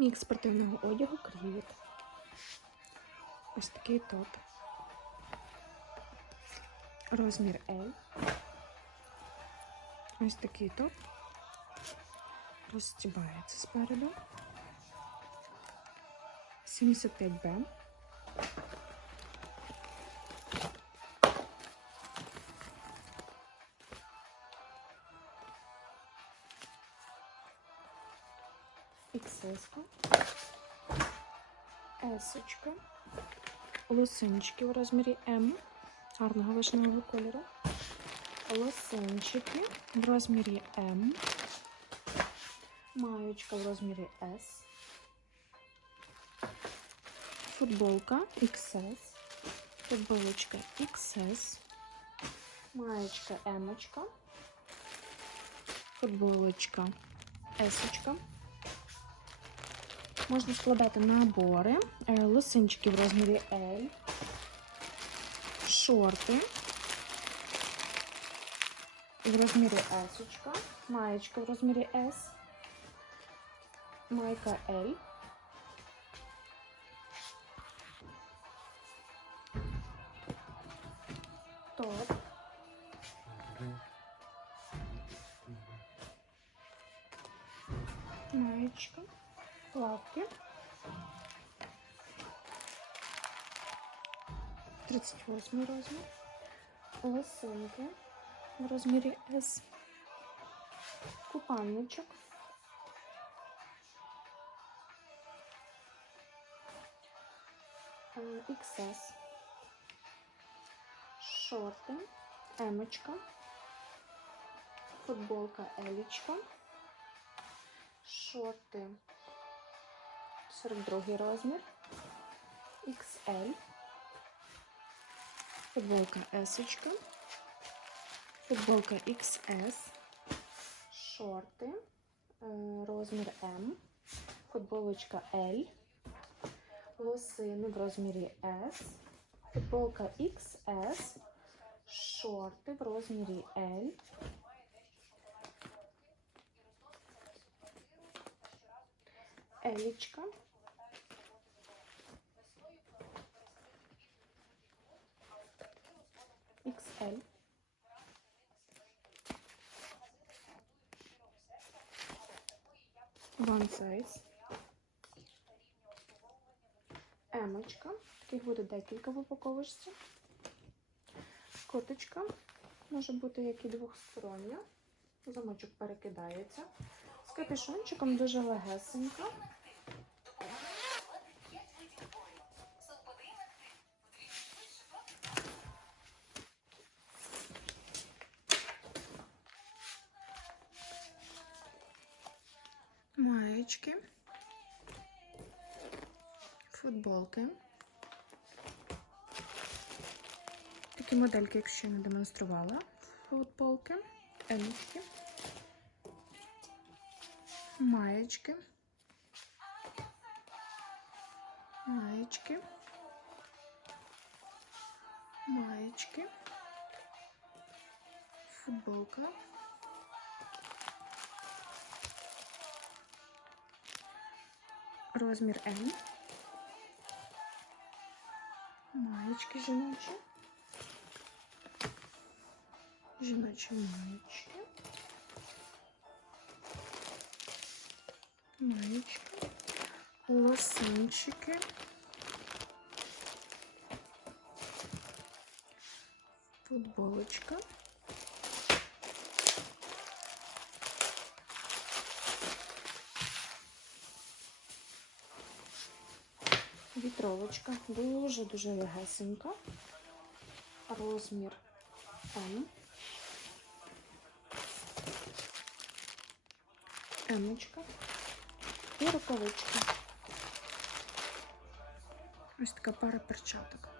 Мікс спортивного одягу Крівіт. Ось такий топ. Розмір L. Ось такий топ. Розстібається спереду. 75Б. XS. Есочка. Лосинчики у розмірі М. Гарного вишневого кольору. Лосинчики в розмірі М. Маєчка в розмірі S. Футболка XS. Футболочка XS. Маєчка М. Футболочка S. Можна складати набори, е, лосинчики в розмірі L, шорти в розмірі S, маєчка в розмірі S, майка L, топ, маєчка, плавки. 38 розмір. Лосинки в розмірі S. Купальничок. Е, XS. Шорти. Емочка. Футболка Елічка. Шорти 42 розмір. XL. Футболка S. Футболка XS. Шорти. е, Розмір М. Футболочка L. Лосини в розмірі S. Футболка XS. Шорти в розмірі L. Елічка. XL. One size. Емочка. Таких буде декілька в упаковочці. Коточка. Може бути як і двохстороння. Замочок перекидається. Капюшончиком дуже легесенька. Маєчки. Футболки. Такі модельки, якщо я не демонструвала. Футболки. Емочки. Маєчки. Маєчки. Маєчки. Футболка. Розмір М. Маєчки жіночі. Жіночі маєчки. Маєчки. Лосинчики. Футболочка. Вітровочка. Дуже-дуже легесенька. Розмір М. Емочка. І рукавички. Ось така пара перчаток.